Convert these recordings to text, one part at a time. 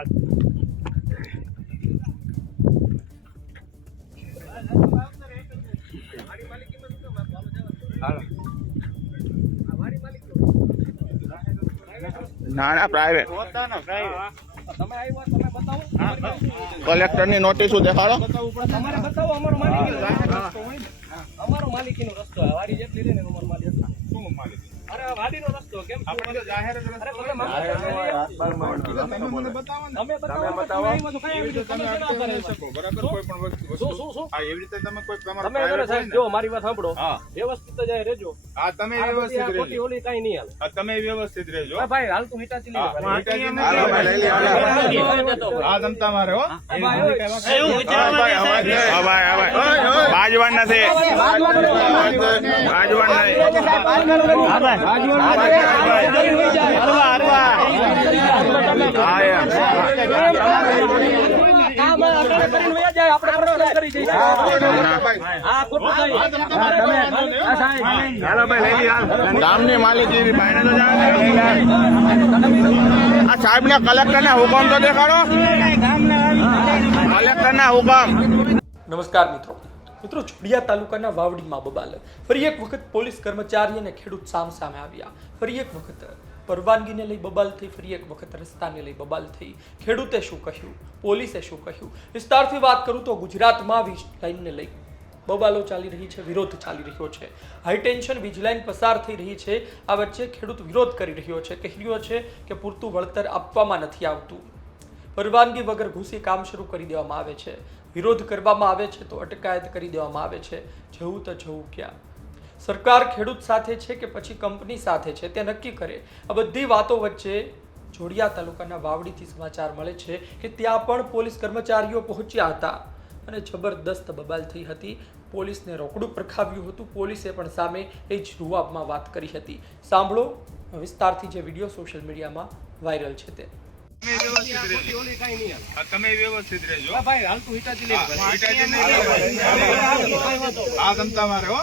ના ના private કલેક્ટરની notice દેખાડો. અમારો માલિકીનો રસ્તો વાડી જેટલી રહે ને અમારો માલિક શું માલિક અરે વાડીનો રસ્તો કેમ આપણે તો જાહેર રસ્તો તમે મને બતાવો ને તમે બતાવો એમાં તો કઈ રીતે તમે કરી શકો બરાબર કોઈ પણ વસ્તુ શું આ એવી રીતે તમે કોઈ તમારો તમે સાહેબ જો મારી વાત સાંભળો વ્યવસ્થિત જાય રહેજો હા તમે વ્યવસ્થિત રહેજો ખોટી ઓલી કાઈ નહીં હાલે હા તમે વ્યવસ્થિત રહેજો હા ભાઈ હાલ તું હિટાચી લે હાલો ભાઈ લઈ લે આ તમતા મારે હો એવું વિચારવા હા ભાઈ બાજવાન નથી બાજવાન નહીં ગામની માલિકી આ સાહેબ ને કલેક્ટર ના હુકમ તો દેખાડો. કલેક્ટર ના હુકમ. નમસ્કાર મિત્રો, જોડિયા તાલુકાના વાવડીમાં બબાલ. ફરી એક વખત પોલીસ કર્મચારી અને ખેડૂત સામસામે આવ્યા. ફરી એક વખત પરવાનગીને લઈ બબાલ થઈ, ફરી એક વખત રસ્તાને લઈ બબાલ થઈ. ખેડૂતે શું કહ્યું, પોલીસે શું કહ્યું, વિસ્તારથી વાત કરું તો ગુજરાતમાં વીજ લાઈનને લઈ બબાલો ચાલી રહી છે, વિરોધ ચાલી રહ્યો છે. હાઈ ટેન્શન વીજ લાઈન પસાર થઈ રહી છે. આ વચ્ચે ખેડૂત વિરોધ કરી રહ્યો છે, કહી રહ્યો છે કે પૂરતું વળતર આપવામાં નથી આવતું. પરવાનગી વગર ઘૂસી કામ શરૂ કરી દેવામાં આવે છે. વિરોધ કરવામાં આવે છે તો અટકાયત કરી દેવામાં આવે છે. જવું તો જવું ક્યાં? સરકાર ખેડૂત સાથે છે કે પછી કંપની સાથે છે તે નક્કી કરે. આ બધી વાતો વચ્ચે જોડિયા તાલુકાના વાવડીથી સમાચાર મળે છે કે ત્યાં પણ પોલીસ કર્મચારીઓ પહોંચ્યા હતા અને જબરદસ્ત બબાલ થઈ હતી. પોલીસને રોકડું પ્રખાવ્યું હતું. પોલીસે પણ સામે એ જ રૂઆબમાં વાત કરી હતી. સાંભળો વિસ્તારથી જે વિડીયો સોશિયલ મીડિયામાં વાયરલ છે તે. તમે વ્યવસ્થિત રહેજો ભાઈ હાલ તું હિટાચી લે આ તમતા મારે હો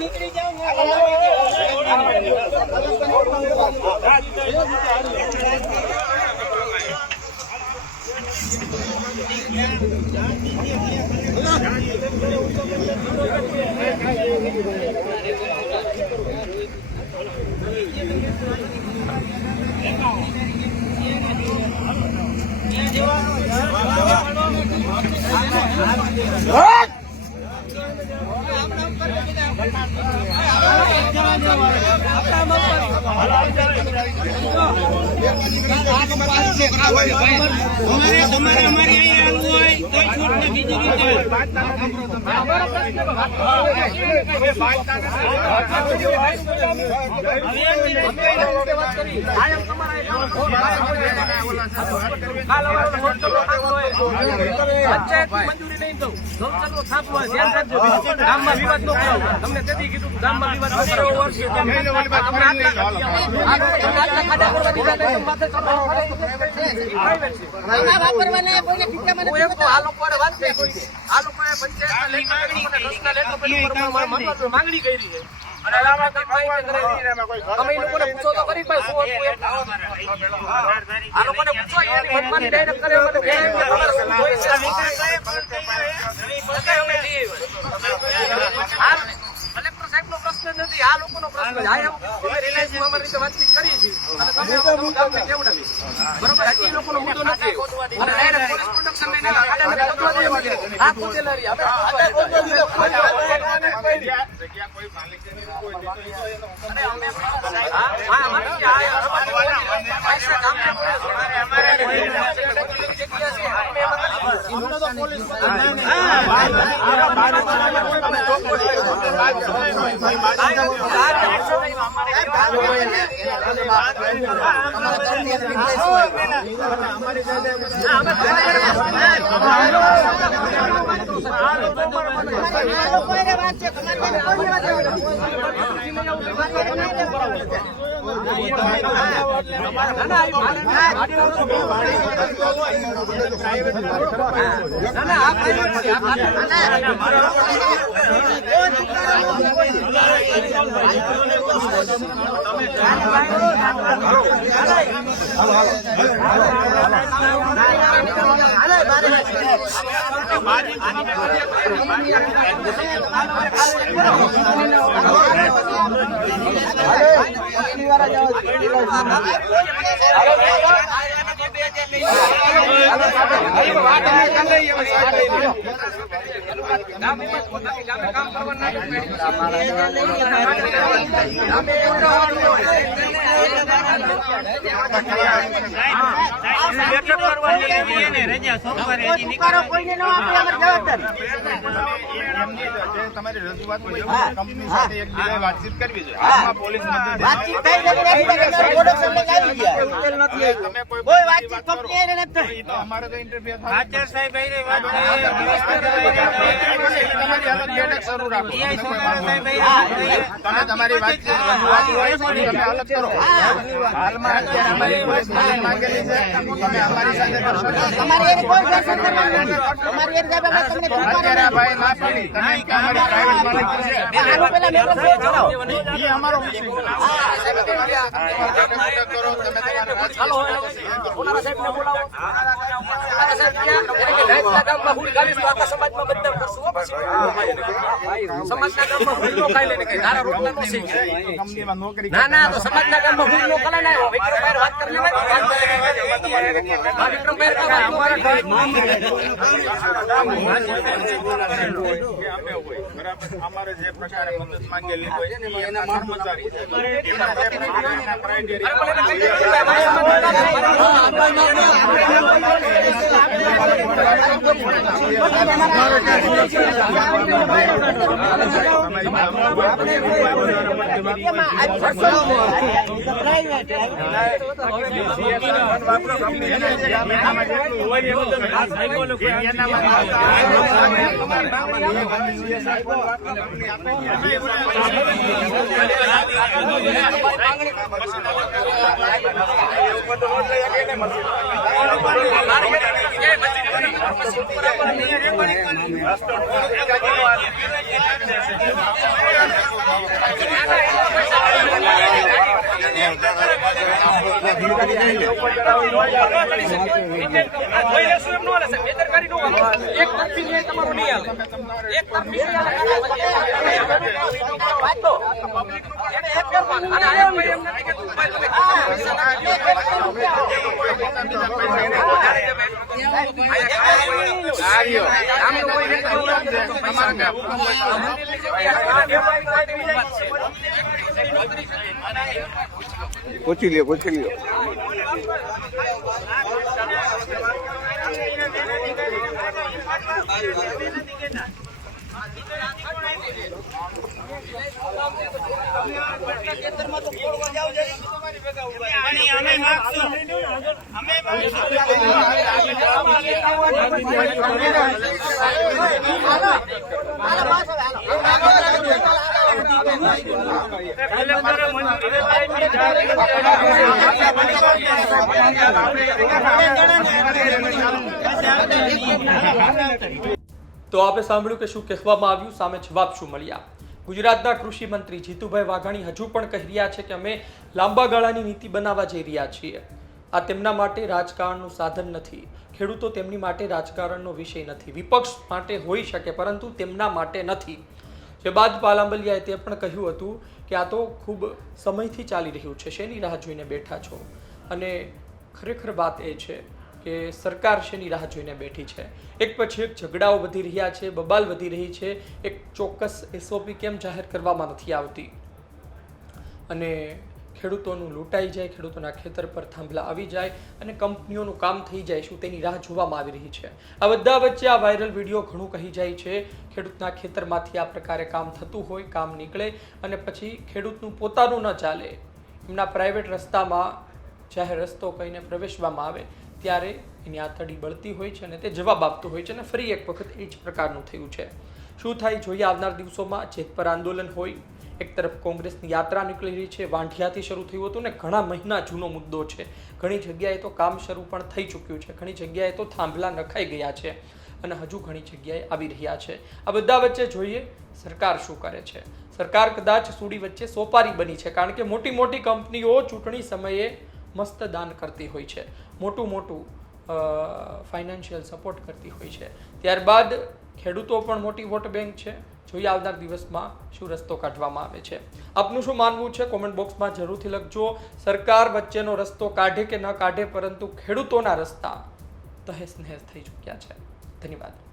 નીકળી જાઓ મંજૂરી નહીં દઉં ગૌચરનો થાપ હોય ધ્યાન રાખજો ગામમાં વિવાદ ન કરાવો તમને તેથી કીધું ગામમાં વિવાદ ન કરાવો માંગણી કરી છે અને અમે લોકોને પૂછો તો કરી ભાઈ શું હતું આ લોકોને પૂછો એની મનમાની ડાયરેક્ટ કરે મને તમારે શું જોઈ છે અમે લઈએ કલેક્ટર સાહેબનો પ્રશ્ન નથી આ લોકોનો પ્રશ્ન છે આ અમે રિલાયન્સમાં અમારી રીતે વાતચીત કરી છે અને તમે ગામને કેવડાવી બરોબર હજી લોકોનો મુદ્દો નથી અને ડાયરેક્ટ પોલીસ પ્રોટેક્શન લઈને આ ખોટેલા રહી તમારી રજૂઆત કંપની સાથે એક બીજા વાતચીત કરવી છે પોલીસ કોઈ વાતચીત કંપની નથી તો અમારે તો ઇન્ટરફેર આચાર સાહેબ તમે તમારી વાતચીત રજૂઆત હોય તમે અલગ કરો હાલમાં અત્યારે અમારી કોઈ માંગેલી છે તમે અમારી સાથે કરશો તમારી કોઈ તમારી અત્યારે ભાઈ ના પાડી તમે કે અમારી પ્રાઇવેટ માલિક છે આનો પેલા મેટ્રો ચલાવો એ અમારો મિશન છે કરો તમે ચાલો ઓલા સાહેબને બોલાવો ઓલા સાહેબ કે ગામમાં હુલ ગાલીસ આખા સમાજમાં બદનામ કરશું સમાજના ગામમાં હુલ નો ખાઈ લેને કે તારા રોટલા નો છે કંપનીમાં નોકરી ના તો સમાજના ગામમાં હુલ નો ખલા ના વિક્રમ ભાઈ વાત કરી લેવા વિક્રમ ભાઈ અમારા બરાબર અમારે જે પ્રકારે મદદ માંગેલી હોય એના કર્મચારી પૂછી લ્યો અમે તો આપે સાંભળ્યું કે શું કહેવામાં આવ્યું, સામે જવાબ શું મળ્યા. ગુજરાતના કૃષિ મંત્રી જીતુભાઈ વાઘાણી હજુ પણ કહી રહ્યા છે કે અમે લાંબા ગાળાની નીતિ બનાવવા જઈ રહ્યા છીએ. આ તેમના માટે રાજકારણનું સાધન નથી. ખેડૂતો તેમની માટે રાજકારણનો વિષય નથી. વિપક્ષ માટે હોઈ શકે પરંતુ તેમના માટે નથી. જે બાદ પાલાંબલિયાએ તે પણ કહ્યું હતું કે આ તો ખૂબ સમયથી ચાલી રહ્યું છે, શેની રાહ જોઈને બેઠા છો. અને ખરેખર વાત એ છે કે સરકાર શેની રાહ જોઈને બેઠી છે. એક પછી એક ઝઘડાઓ વધી રહ્યા છે, બબાલ વધી રહી છે. એક ચોક્કસ SOP કેમ જાહેર કરવામાં નથી આવતી અને ખેડૂતોનું લૂંટાઈ જાય, ખેડૂતોના ખેતર પર થાંભલા આવી જાય અને કંપનીઓનું કામ થઈ જાય, શું તેની રાહ જોવામાં આવી રહી છે. આ બધા વચ્ચે આ વાયરલ વિડીયો ઘણું કહી જાય છે. ખેડૂતના ખેતરમાંથી આ પ્રકારે કામ થતું હોય, કામ નીકળે અને પછી ખેડૂતનું પોતાનું ન ચાલે, એમના પ્રાઇવેટ રસ્તામાં જાહેર રસ્તો કહીને પ્રવેશવામાં આવે ત્યારે એની આતડી બળતી હોય છે અને તે જવાબ આપતું હોય છે. અને ફરી એક વખત એ જ પ્રકારનું થયું છે. શું થાય જોઈએ આવનાર દિવસોમાં. જેતપર આંદોલન હોય, એક તરફ કોંગ્રેસની યાત્રા નીકળી રહી છે, વાંઢિયાથી શરૂ થયું હતું ને ઘણા મહિના જૂનો મુદ્દો છે. ઘણી જગ્યાએ તો કામ શરૂ પણ થઈ ચૂક્યું છે, ઘણી જગ્યાએ તો થાંભલા નખાઈ ગયા છે અને હજુ ઘણી જગ્યાએ આવી રહ્યા છે. આ બધા વચ્ચે જોઈએ સરકાર શું કરે છે. સરકાર કદાચ સુડી વચ્ચે સોપારી બની છે, કારણ કે મોટી મોટી કંપનીઓ ચૂંટણી સમયે મસ્ત દાન કરતી હોય છે, મોટું ફાઇનાન્શિયલ સપોર્ટ કરતી હોય છે. ત્યારબાદ ખેડૂતો પણ મોટી વોટ બેંક છે. જોઈએ આવનાર દિવસમાં શું રસ્તો કાઢવામાં આવે છે. આપનું શું માનવું છે કોમેન્ટ બોક્સમાં જરૂરથી લખજો. સરકાર વચ્ચેનો રસ્તો કાઢે કે ન કાઢે, પરંતુ ખેડૂતોના રસ્તા તહેસ નહેસ થઈ ચૂક્યા છે. ધન્યવાદ.